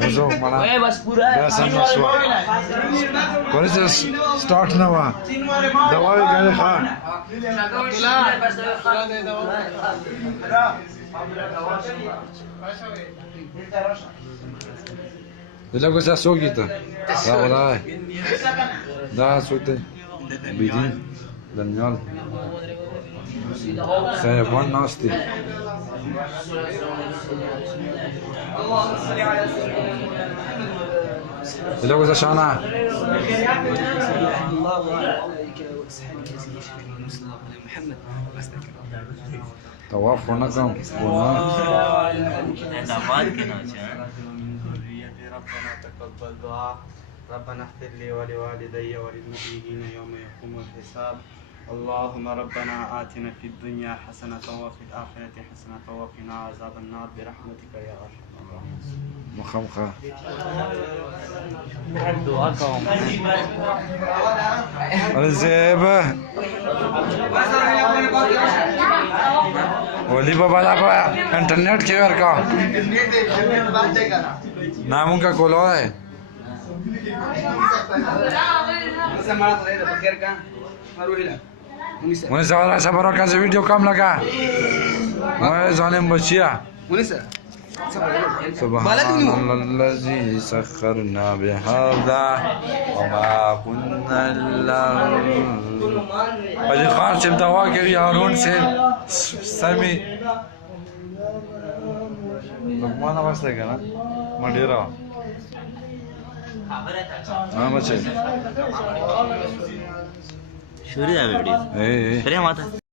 وزو مړه بیا څنګه شو کولی چې سٹارټ نه وه دوا یې ګڼې ښه دلته کوڅه څوک دي ته دا ولای دا څوک دی بیدین دنیال صاحبان ناست دي دلته کوڅه شانه طواف ونه کوم ربنا تقبل دعاء ربنا اغفر لي ولوالدي وللمؤمنين يوم يقوم الحساب اللهم ربنا آتنا في الدنيا حسنة وفي الآخرة حسنة وقنا عذاب النار برحمتك يا أرحم الراحمين. مخمخه الزيبه ولی بابا دا په انټرنیټ کې ورکا نامو کا کولو ہے مونږ زوال صبر وکړه ویډیو کم لگا مې ظالم بچیا سبحان الذي سخرنا بهذا وما كنا علي خان چې دوا کوي هارون سے سمي لقمانه واسطه کنه مډیرا بچه شروع ده ویډیو شروع ماته